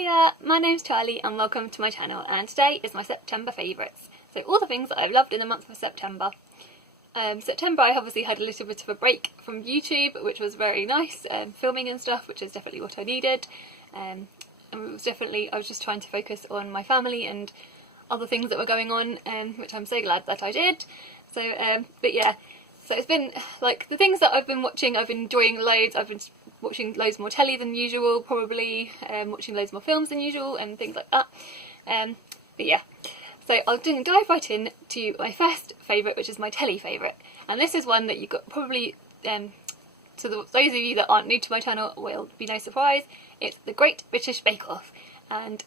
Hiya, my name's Charlie and welcome to my channel, and today is my September favourites. So all the things that I've loved in the month of September. September I obviously had a little bit of a break from YouTube, which was very nice, filming and stuff, which is definitely what I needed. And it was I was just trying to focus on my family and other things that were going on, which I'm so glad that I did. So, but yeah, so it's been like the things that I've been watching, I've been enjoying loads. I've been watching loads more telly than usual, probably, watching loads more films than usual and things like that. But yeah, so I'll dive right in to my first favourite, which is my telly favourite. And this is one that you got probably, those of you that aren't new to my channel will be no surprise. It's The Great British Bake Off. And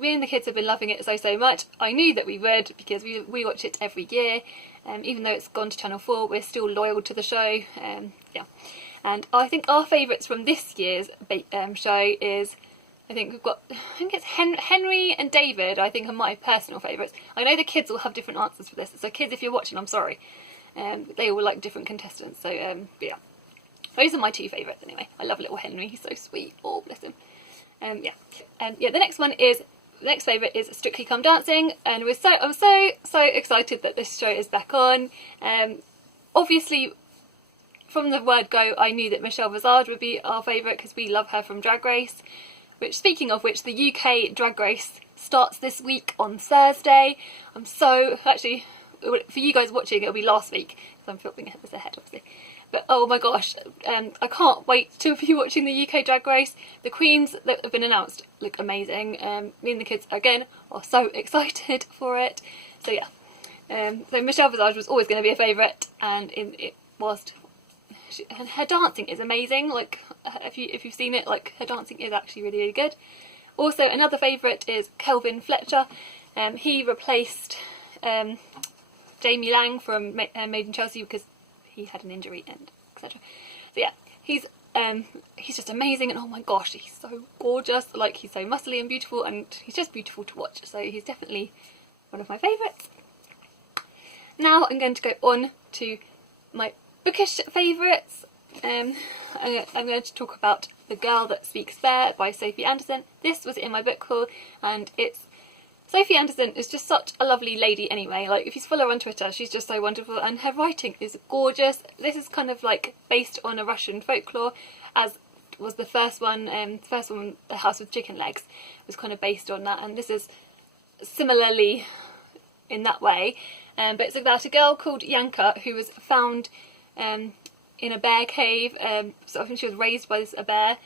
me and the kids have been loving it so much. I knew that we would because we watch it every year. Even though it's gone to Channel 4, we're still loyal to the show. Yeah. And I think our favourites from this year's show is, I think it's Henry and David, I think are my personal favourites. I know the kids will have different answers for this, so kids, if you're watching, I'm sorry. They all like different contestants, so but yeah. Those are my two favourites anyway. I love little Henry, he's so sweet, oh bless him. Yeah. The next favourite is Strictly Come Dancing, and I'm so excited that this show is back on. Obviously, from the word go, I knew that Michelle Visage would be our favourite because we love her from Drag Race. Which, speaking of which, the UK Drag Race starts this week on Thursday. Actually, for you guys watching, it'll be last week, because I'm filming this ahead, obviously. But oh my gosh, I can't wait to be watching the UK Drag Race. The queens that have been announced look amazing. Me and the kids, again, are so excited for it. So yeah, so Michelle Visage was always going to be a favourite, and and her dancing is amazing. Like, if you've seen it, like, her dancing is actually really good. Also, another favourite is Kelvin Fletcher. He replaced Jamie Lang from Made in Chelsea because he had an injury and etc. So yeah, he's just amazing, and oh my gosh, he's so gorgeous. Like, he's so muscly and beautiful, and he's just beautiful to watch. So he's definitely one of my favourites. Now I'm going to go on to my bookish favourites. I'm going to talk about The Girl That Speaks Fair by Sophie Anderson. This was in my book haul, and Sophie Anderson is just such a lovely lady anyway. Like, if you follow her on Twitter, she's just so wonderful, and her writing is gorgeous. This is kind of like based on a Russian folklore, as was the first one, The House with Chicken Legs, was kind of based on that, and this is similarly in that way. But it's about a girl called Yanka who was found in a bear cave. So I think she was raised by a bear,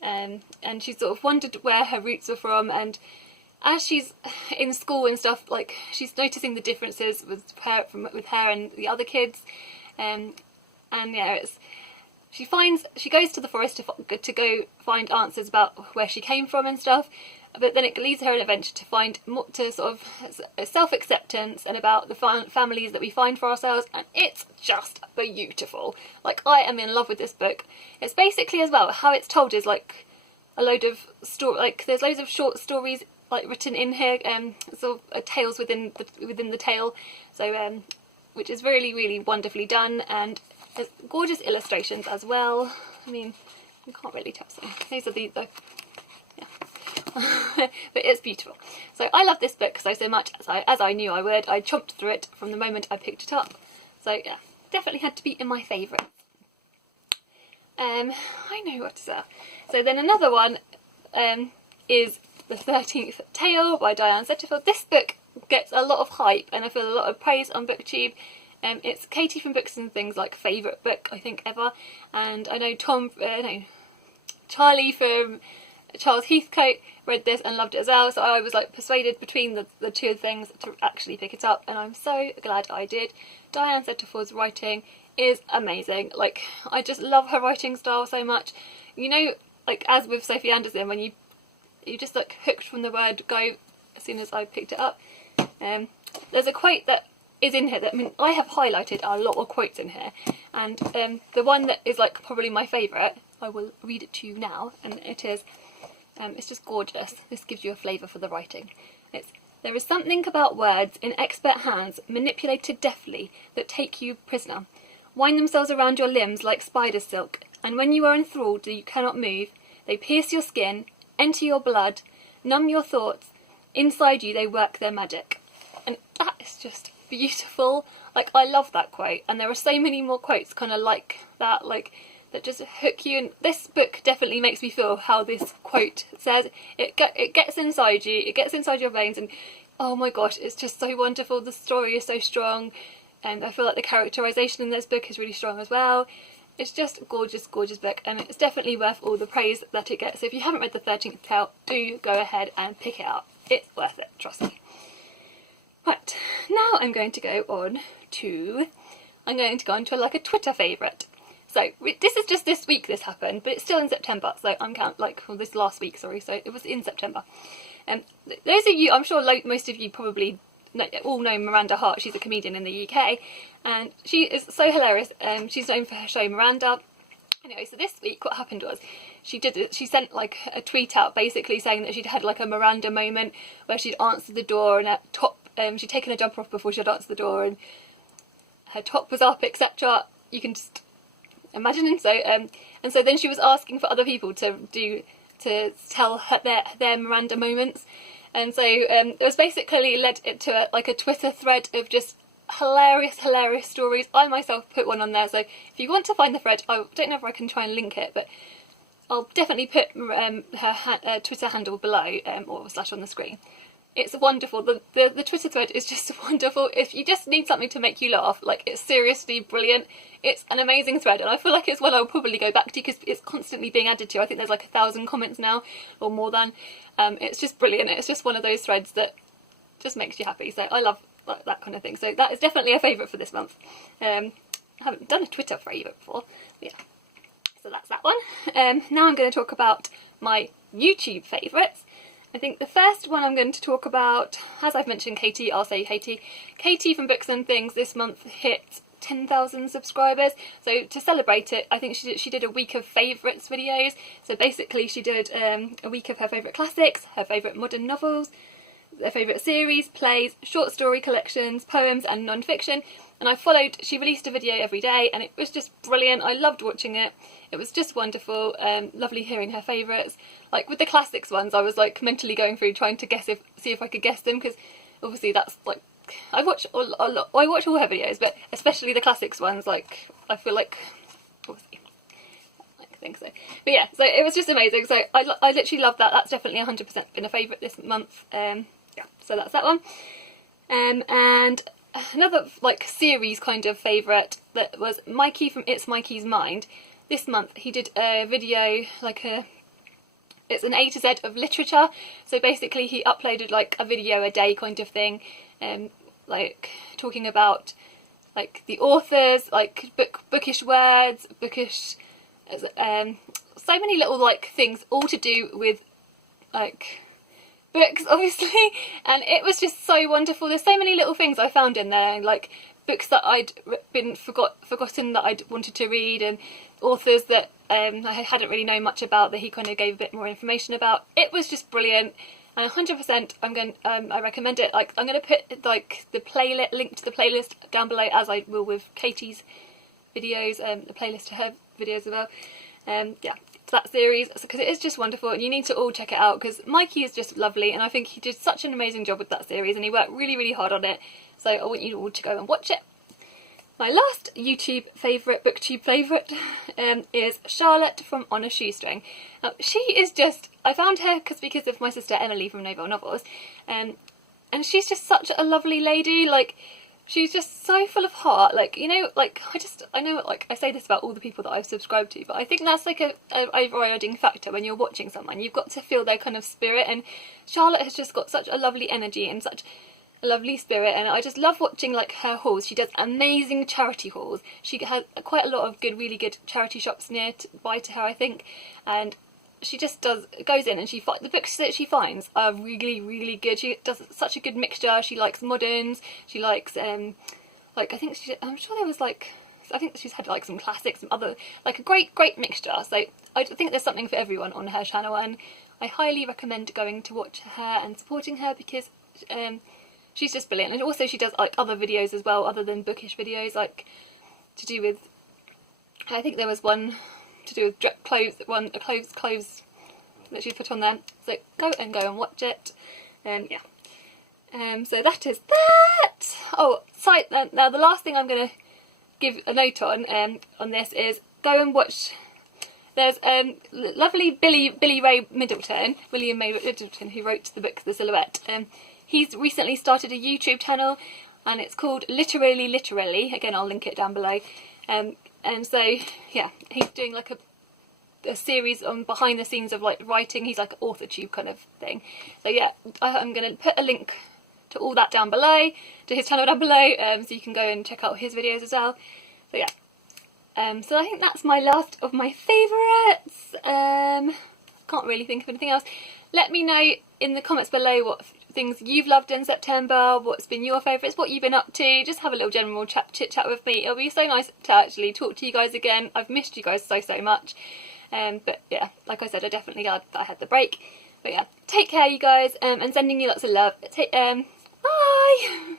and she sort of wondered where her roots were from, and as she's in school and stuff, like, she's noticing the differences with her and the other kids, and yeah, she goes to the forest to go find answers about where she came from and stuff. But then it leads her on an adventure to find more, to sort of self-acceptance and about the families that we find for ourselves, and it's just beautiful. Like, I am in love with this book. It's basically, as well, how it's told is like a load of there's loads of short stories like written in here, sort of tales within the tale. So which is really wonderfully done, and there's gorgeous illustrations as well. I mean, you can't really tell. So these are the yeah. But it's beautiful. So I love this book so much, as I knew I would. I chomped through it from the moment I picked it up. So yeah, definitely had to be in my favourites. I know what to say. So then another one is The 13th Tale by Diane Setterfield. This book gets a lot of hype, and I feel a lot of praise on BookTube. It's Katy from Books and Things, like, favourite book I think ever, and I know Charlie from Charles Heathcote read this and loved it as well, so I was like persuaded between the two things to actually pick it up, and I'm so glad I did. Diane Setterfield's writing is amazing. Like, I just love her writing style so much. You know, like, as with Sophie Anderson, when you just like hooked from the word go as soon as I picked it up. There's a quote that is in here that, I mean, I have highlighted a lot of quotes in here, and the one that is like probably my favourite, I will read it to you now, and it is it's just gorgeous. This gives you a flavour for the writing. There is something about words in expert hands manipulated deftly that take you prisoner, wind themselves around your limbs like spider silk, and when you are enthralled you cannot move, they pierce your skin, enter your blood, Numb your thoughts. Inside you they work their magic. And that is just beautiful. Like, I love that quote, and there are so many more quotes kind of like that, like, that just hook you. And this book definitely makes me feel how this quote says. It gets inside you, it gets inside your veins, and oh my gosh, it's just so wonderful. The story is so strong, and I feel like the characterisation in this book is really strong as well. It's just a gorgeous, gorgeous book, and it's definitely worth all the praise that it gets. So if you haven't read the 13th Tale, do go ahead and pick it up. It's worth it, trust me. Right, now I'm going to go on to like a Twitter favourite. So this is just this week this happened, but it's still in September, so I'm this last week, sorry, so it was in September. Those of you, I'm sure most of you probably all know Miranda Hart. She's a comedian in the UK, and she is so hilarious. She's known for her show Miranda. Anyway, so this week what happened was she sent like a tweet out basically saying that she'd had like a Miranda moment where she'd answered the door, and she'd taken her jumper off before she'd answered the door, and her top was up, etc. You can just imagine. And so then she was asking for other people to tell her their Miranda moments, and so it was basically led to a Twitter thread of just hilarious stories. I myself put one on there, so if you want to find the thread, I don't know if I can try and link it, but I'll definitely put her Twitter handle below or / on the screen. It's wonderful. The Twitter thread is just wonderful. If you just need something to make you laugh, like, it's seriously brilliant. It's an amazing thread, and I feel like it's one I'll probably go back to because it's constantly being added to. I think there's like 1,000 comments now, or more than. It's just brilliant. It's just one of those threads that just makes you happy. So I love that kind of thing. So that is definitely a favourite for this month. I haven't done a Twitter favourite before, but yeah. So that's that one. Now I'm going to talk about my YouTube favourites. I think the first one I'm going to talk about, as I've mentioned, Katy, I'll say Katy. Katy from Books and Things this month hit 10,000 subscribers. So to celebrate it, I think she did a week of favourites videos. So basically she did a week of her favourite classics, her favourite modern novels, their favourite series, plays, short story collections, poems and non-fiction. And she released a video every day, and it was just brilliant. I loved watching it. It was just wonderful. Lovely hearing her favourites. Like with the classics ones, I was like mentally going through trying to see if I could guess them, because obviously that's like, I watch all her videos, but especially the classics ones, like, I feel like, obviously, I think so. But yeah, so it was just amazing. So I literally love that. That's definitely 100% been a favourite this month. Yeah, so that's that one. And another like series kind of favourite that was Mikey from It's Mikey's Mind. This month he did a video, it's an A to Z of literature. So basically he uploaded like a video a day kind of thing, like talking about like the authors, like bookish words, bookish, so many little like things all to do with like books, obviously, and it was just so wonderful. There's so many little things I found in there, like books that I'd been forgotten that I'd wanted to read, and authors that I hadn't really known much about that he kind of gave a bit more information about. It was just brilliant, and 100% I recommend it. Like, I'm going to put like the link to the playlist down below, as I will with Katy's videos, the playlist to her videos as well. Yeah, to that series, because it is just wonderful, and you need to all check it out because Mikey is just lovely, and I think he did such an amazing job with that series, and he worked really hard on it. So I want you all to go and watch it. My last YouTube favourite, booktube favourite, is Charlotte from On a Shoestring. Now, she is just, I found her because of my sister Emily from Novel Novels, and she's just such a lovely lady. Like, she's just so full of heart. Like, you know, like, I know, like, I say this about all the people that I've subscribed to, but I think that's like a overriding factor when you're watching someone. You've got to feel their kind of spirit, and Charlotte has just got such a lovely energy and such a lovely spirit, and I just love watching like her hauls. She does amazing charity hauls. She has quite a lot of really good charity shops by to her, I think, and she just goes in and the books that she finds are really good. She does such a good mixture. She likes moderns. She likes like, I'm sure there was like, I think she's had like some classics, some other, like a great mixture. So I think there's something for everyone on her channel, and I highly recommend going to watch her and supporting her because she's just brilliant. And also she does like other videos as well, other than bookish videos, like to do with, I think there was one to do with clothes, that she's put on there. So go and watch it. Yeah. So that is that. Oh, now the last thing I'm going to give a note on this is go and watch. There's lovely William May Middleton, who wrote the book The Silhouette. He's recently started a YouTube channel, and it's called Literally. Again, I'll link it down below. And so yeah, he's doing like a series on behind the scenes of like writing. He's like an author tube kind of thing. So yeah, I'm going to put a link to all that down below, to his channel down below, so you can go and check out his videos as well. So yeah, so I think that's my last of my favourites. Can't really think of anything else. Let me know in the comments below what things you've loved in September, what's been your favourites, what you've been up to. Just have a little general chit chat with me. It'll be so nice to actually talk to you guys again. I've missed you guys so much. But yeah, like I said, I definitely glad that I had the break. But yeah, take care you guys, and sending you lots of love. Bye!